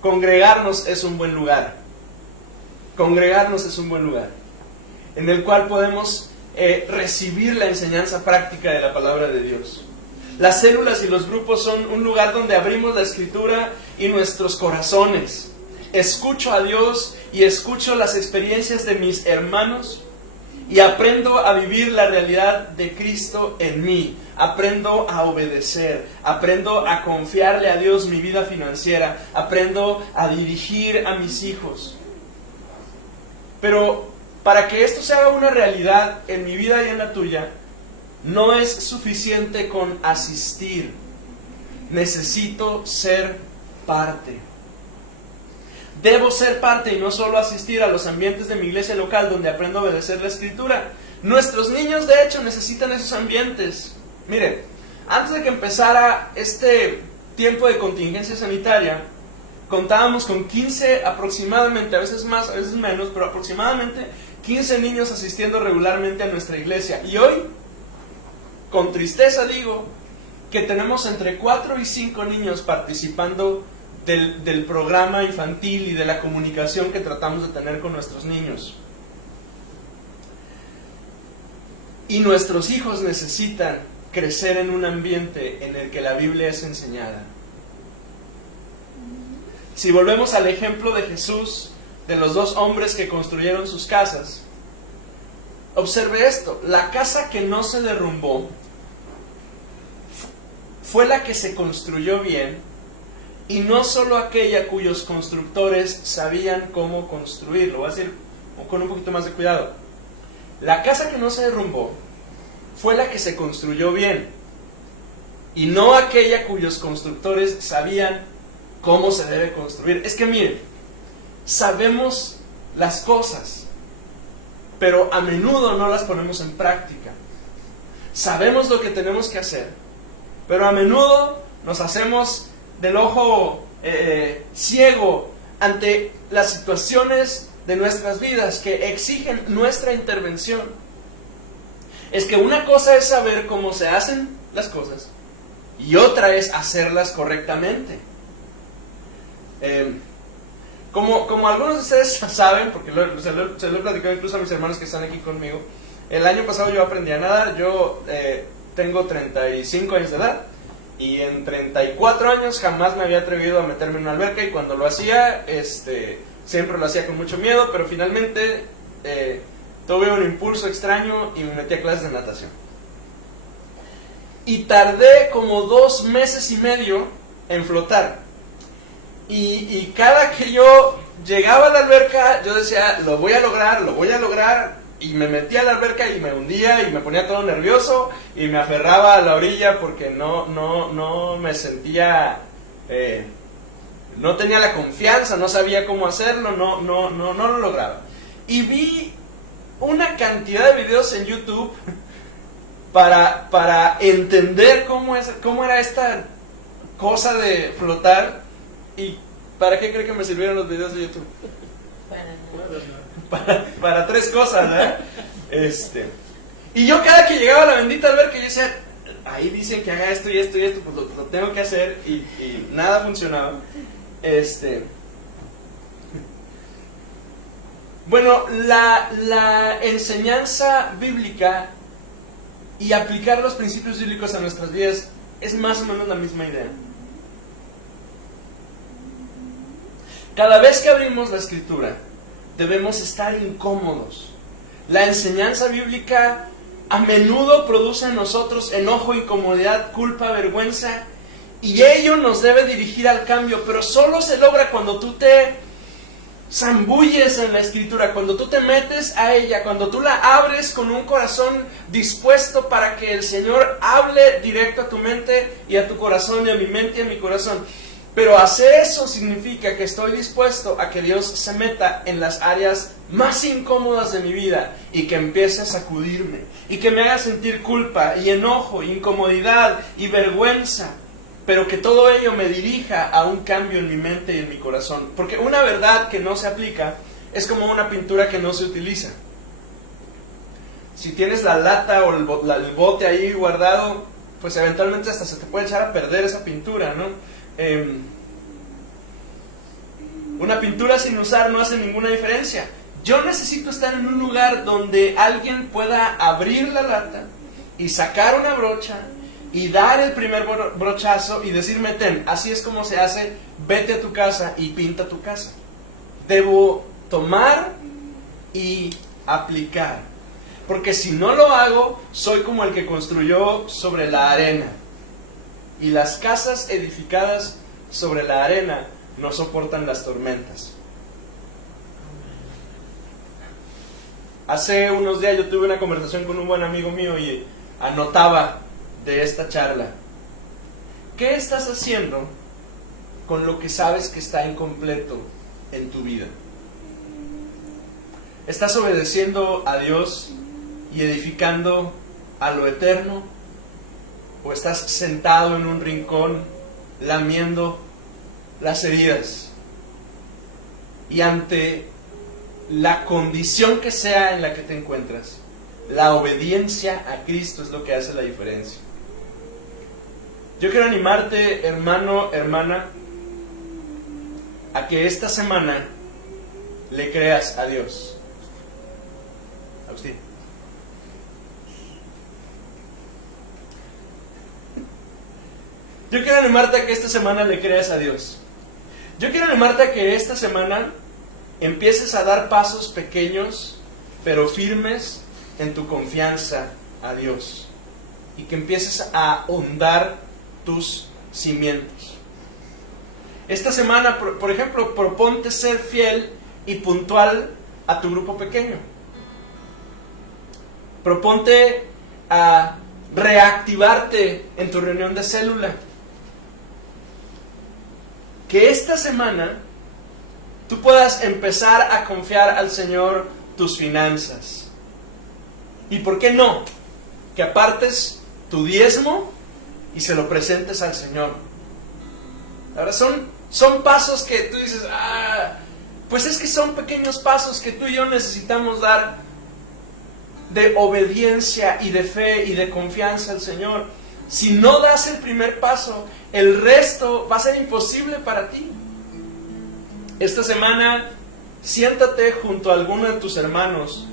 Congregarnos es un buen lugar. Congregarnos es un buen lugar en el cual podemos recibir la enseñanza práctica de la palabra de Dios. Las células y los grupos son un lugar donde abrimos la Escritura y nuestros corazones. Escucho a Dios y escucho las experiencias de mis hermanos y aprendo a vivir la realidad de Cristo en mí. Aprendo a obedecer, aprendo a confiarle a Dios mi vida financiera, aprendo a dirigir a mis hijos. Pero para que esto se haga una realidad en mi vida y en la tuya, no es suficiente con asistir. Necesito ser parte. Debo ser parte y no solo asistir a los ambientes de mi iglesia local donde aprendo a obedecer la Escritura. Nuestros niños, de hecho, necesitan esos ambientes. Mire, antes de que empezara este tiempo de contingencia sanitaria, contábamos con 15 aproximadamente, a veces más, a veces menos, pero aproximadamente 15 niños asistiendo regularmente a nuestra iglesia. Y hoy, con tristeza digo, que tenemos entre 4 y 5 niños participando del programa infantil y de la comunicación que tratamos de tener con nuestros niños. Y nuestros hijos necesitan crecer en un ambiente en el que la Biblia es enseñada. Si volvemos al ejemplo de Jesús, de los 2 hombres que construyeron sus casas, observe esto: la casa que no se derrumbó fue la que se construyó bien, y no solo aquella cuyos constructores sabían cómo construirlo. Voy a decir con un poquito más de cuidado. La casa que no se derrumbó fue la que se construyó bien, y no aquella cuyos constructores sabían cómo se debe construir. Es que miren, sabemos las cosas, pero a menudo no las ponemos en práctica. Sabemos lo que tenemos que hacer, pero a menudo nos hacemos del ojo ciego ante las situaciones de nuestras vidas que exigen nuestra intervención. Es que una cosa es saber cómo se hacen las cosas y otra es hacerlas correctamente. Como algunos de ustedes saben, porque se lo he platicado incluso a mis hermanos que están aquí conmigo, el año pasado yo aprendí a nadar. Yo tengo 35 años de edad y en 34 años jamás me había atrevido a meterme en una alberca, y cuando lo hacía, siempre lo hacía con mucho miedo, pero finalmente tuve un impulso extraño y me metí a clases de natación. Y tardé como 2 meses y medio en flotar. Y cada que yo llegaba a la alberca, yo decía, lo voy a lograr, y me metía a la alberca y me hundía y me ponía todo nervioso y me aferraba a la orilla porque no me sentía, no tenía la confianza, no sabía cómo hacerlo, no lo lograba. Y vi una cantidad de videos en YouTube para entender cómo era esta cosa de flotar. ¿Y para qué cree que me sirvieron los videos de YouTube? Para 3 cosas, y yo cada que llegaba a la bendita alberca, yo decía, ahí dicen que haga esto y esto y esto, pues lo tengo que hacer, y nada funcionaba. Bueno, la enseñanza bíblica y aplicar los principios bíblicos a nuestras vidas es más o menos la misma idea. Cada vez que abrimos la Escritura, debemos estar incómodos. La enseñanza bíblica a menudo produce en nosotros enojo, incomodidad, culpa, vergüenza, y ello nos debe dirigir al cambio, pero solo se logra cuando tú te zambulles en la Escritura, cuando tú te metes a ella, cuando tú la abres con un corazón dispuesto para que el Señor hable directo a tu mente y a tu corazón, y a mi mente y a mi corazón. Pero hacer eso significa que estoy dispuesto a que Dios se meta en las áreas más incómodas de mi vida y que empiece a sacudirme y que me haga sentir culpa y enojo, incomodidad y vergüenza, pero que todo ello me dirija a un cambio en mi mente y en mi corazón. Porque una verdad que no se aplica es como una pintura que no se utiliza. Si tienes la lata o el bote ahí guardado, pues eventualmente hasta se te puede echar a perder esa pintura, ¿no? Una pintura sin usar no hace ninguna diferencia. Yo necesito estar en un lugar donde alguien pueda abrir la lata y sacar una brocha y dar el primer brochazo y decirme, ten, así es como se hace, vete a tu casa y pinta tu casa. Debo tomar y aplicar, porque si no lo hago, soy como el que construyó sobre la arena, y las casas edificadas sobre la arena no soportan las tormentas. Hace unos días yo tuve una conversación con un buen amigo mío y anotaba de esta charla: ¿qué estás haciendo con lo que sabes que está incompleto en tu vida? ¿Estás obedeciendo a Dios y edificando a lo eterno? ¿O estás sentado en un rincón lamiendo las heridas? Y ante la condición que sea en la que te encuentras, la obediencia a Cristo es lo que hace la diferencia. Yo quiero animarte, hermano, hermana, a que esta semana le creas a Dios. Agustín. Yo quiero animarte a que esta semana le creas a Dios. Yo quiero animarte a que esta semana empieces a dar pasos pequeños, pero firmes en tu confianza a Dios. Y que empieces a ahondar tus cimientos. Esta semana, por ejemplo, proponte ser fiel y puntual a tu grupo pequeño. Proponte a reactivarte en tu reunión de célula. Que esta semana tú puedas empezar a confiar al Señor tus finanzas. ¿Y por qué no? Que apartes tu diezmo y se lo presentes al Señor. Ahora son pasos que tú dices, pues es que son pequeños pasos que tú y yo necesitamos dar de obediencia y de fe y de confianza al Señor. Si no das el primer paso, el resto va a ser imposible para ti. Esta semana, siéntate junto a alguno de tus hermanos,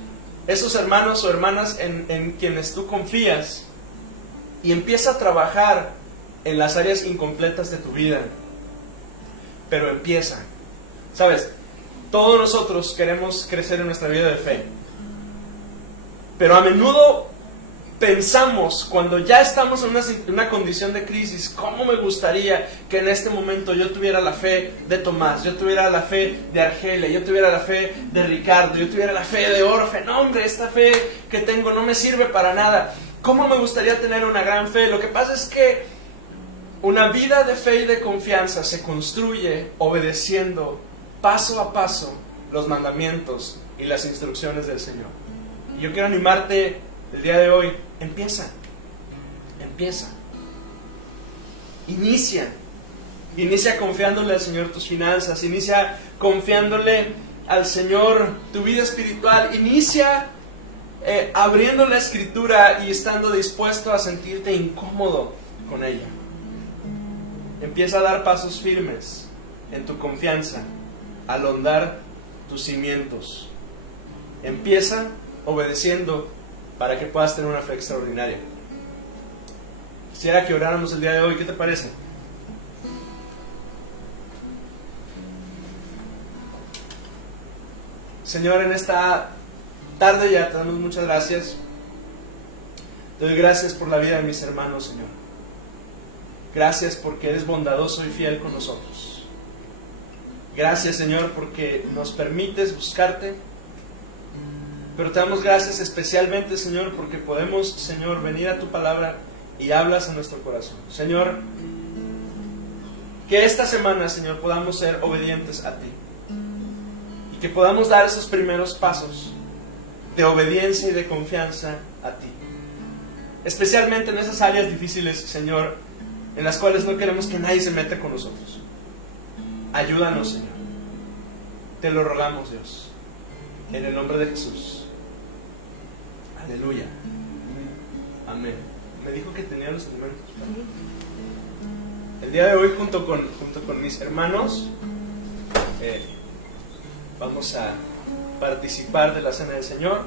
esos hermanos o hermanas en quienes tú confías, y empieza a trabajar en las áreas incompletas de tu vida. Pero empieza. ¿Sabes? Todos nosotros queremos crecer en nuestra vida de fe. Pero a menudo pensamos, cuando ya estamos en una condición de crisis, ¿cómo me gustaría que en este momento yo tuviera la fe de Tomás, yo tuviera la fe de Argelia, yo tuviera la fe de Ricardo, yo tuviera la fe de Orfe? No, hombre, esta fe que tengo no me sirve para nada. ¿Cómo me gustaría tener una gran fe? Lo que pasa es que una vida de fe y de confianza se construye obedeciendo paso a paso los mandamientos y las instrucciones del Señor. Y yo quiero animarte el día de hoy. Empieza. Inicia confiándole al Señor tus finanzas. Inicia confiándole al Señor tu vida espiritual. Inicia abriendo la Escritura y estando dispuesto a sentirte incómodo con ella. Empieza a dar pasos firmes en tu confianza, a ahondar tus cimientos. Empieza obedeciendo para que puedas tener una fe extraordinaria. Quisiera que oráramos el día de hoy. ¿Qué te parece? Señor, en esta tarde ya te damos muchas gracias. Te doy gracias por la vida de mis hermanos, Señor. Gracias porque eres bondadoso y fiel con nosotros. Gracias, Señor, porque nos permites buscarte. Pero te damos gracias especialmente, Señor, porque podemos, Señor, venir a tu palabra y hablas a nuestro corazón. Señor, que esta semana, Señor, podamos ser obedientes a ti. Y que podamos dar esos primeros pasos de obediencia y de confianza a ti. Especialmente en esas áreas difíciles, Señor, en las cuales no queremos que nadie se meta con nosotros. Ayúdanos, Señor. Te lo rogamos, Dios. En el nombre de Jesús. Aleluya. Amén. Me dijo que tenía los elementos. El día de hoy, junto con mis hermanos, vamos a participar de la Cena del Señor.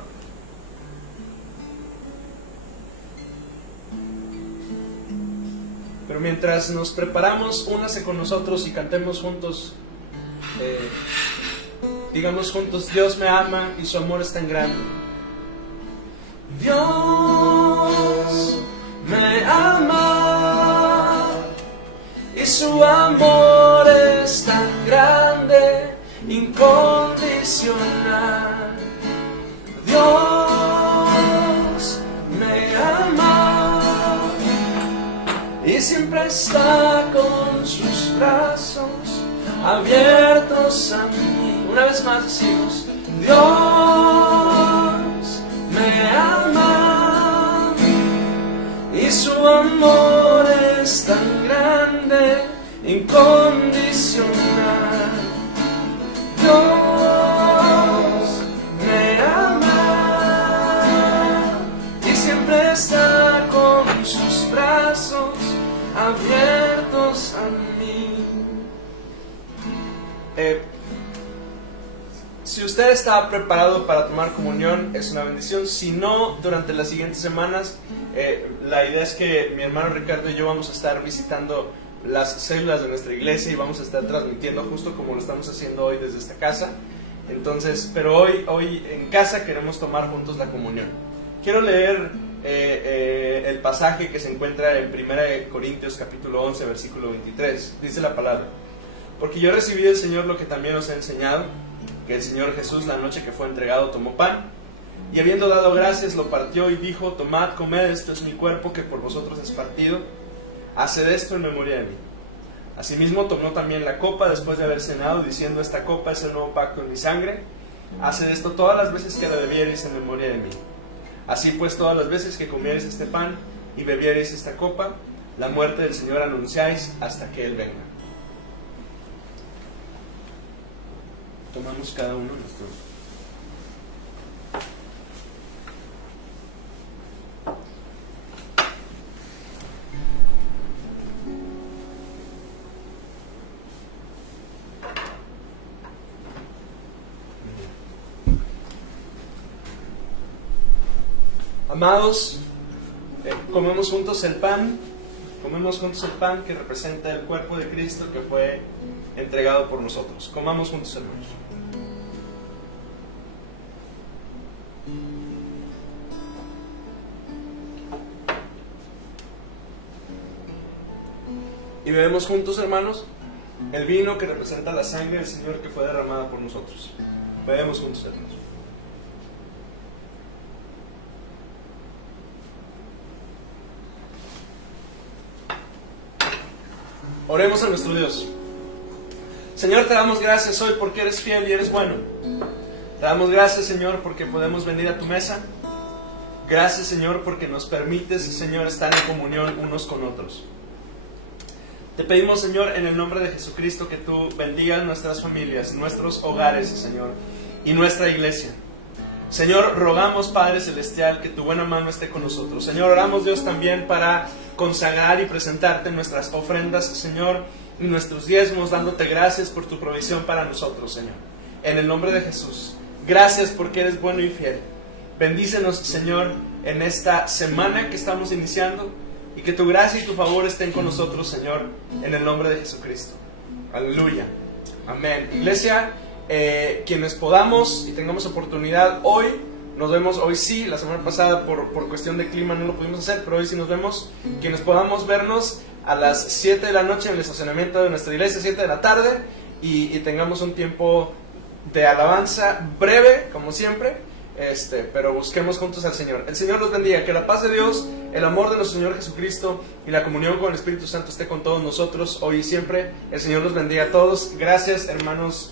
Pero mientras nos preparamos, únase con nosotros y cantemos juntos. Digamos juntos: Dios me ama y su amor es tan grande. Dios me ama y su amor es tan grande, incondicional. Dios me ama y siempre está con sus brazos abiertos a mí. Una vez más decimos: Dios me ama y su amor es tan grande, incondicional. Dios me ama y siempre está con sus brazos abiertos a mí. Si usted está preparado para tomar comunión, es una bendición. Si no, durante las siguientes semanas, la idea es que mi hermano Ricardo y yo vamos a estar visitando las células de nuestra iglesia y vamos a estar transmitiendo justo como lo estamos haciendo hoy desde esta casa. Entonces, pero hoy en casa queremos tomar juntos la comunión. Quiero leer el pasaje que se encuentra en 1 Corintios capítulo 11, versículo 23. Dice la palabra: porque yo recibí del Señor lo que también os he enseñado, que el Señor Jesús, la noche que fue entregado, tomó pan, Y habiendo dado gracias, lo partió y dijo: tomad, comed, esto es mi cuerpo que por vosotros es partido. Haced esto en memoria de mí. Asimismo tomó también la copa después de haber cenado, diciendo: esta copa es el nuevo pacto en mi sangre. Haced esto todas las veces que la bebiereis en memoria de mí. Así pues, todas las veces que comiereis este pan y bebiereis esta copa, la muerte del Señor anunciáis hasta que Él venga. Tomamos cada uno nuestro. Amados, comemos juntos el pan que representa el cuerpo de Cristo que fue entregado por nosotros. Comamos juntos, hermanos. Y bebemos juntos, hermanos, el vino que representa la sangre del Señor que fue derramada por nosotros. Bebemos juntos, hermanos. Oremos a nuestro Dios. Señor, te damos gracias hoy porque eres fiel y eres bueno. Te damos gracias, Señor, porque podemos venir a tu mesa. Gracias, Señor, porque nos permites, Señor, estar en comunión unos con otros. Te pedimos, Señor, en el nombre de Jesucristo, que tú bendigas nuestras familias, nuestros hogares, Señor, y nuestra iglesia. Señor, rogamos, Padre Celestial, que tu buena mano esté con nosotros. Señor, oramos, Dios, también para consagrar y presentarte nuestras ofrendas, Señor, y nuestros diezmos, dándote gracias por tu provisión para nosotros, Señor. En el nombre de Jesús, gracias porque eres bueno y fiel. Bendícenos, Señor, en esta semana que estamos iniciando, y que tu gracia y tu favor estén con nosotros, Señor, en el nombre de Jesucristo. Aleluya. Amén. Iglesia, quienes podamos y tengamos oportunidad, hoy nos vemos, hoy sí, la semana pasada por cuestión de clima no lo pudimos hacer, pero hoy sí nos vemos, quienes podamos vernos a las 7 de la noche en el estacionamiento de nuestra iglesia, 7 de la tarde, y tengamos un tiempo de alabanza breve, como siempre, pero busquemos juntos al Señor. El Señor los bendiga, que la paz de Dios, el amor de nuestro Señor Jesucristo y la comunión con el Espíritu Santo esté con todos nosotros hoy y siempre. El Señor los bendiga a todos. Gracias, hermanos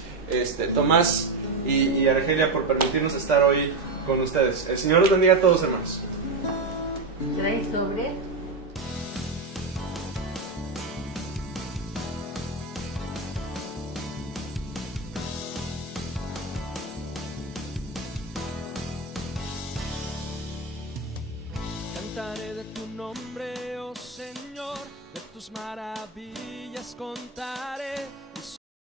Tomás y Argelia, por permitirnos estar hoy con ustedes. El Señor los bendiga a todos, hermanos. ¿Traes sobre? Cantaré de tu nombre, oh Señor, de tus maravillas contaré.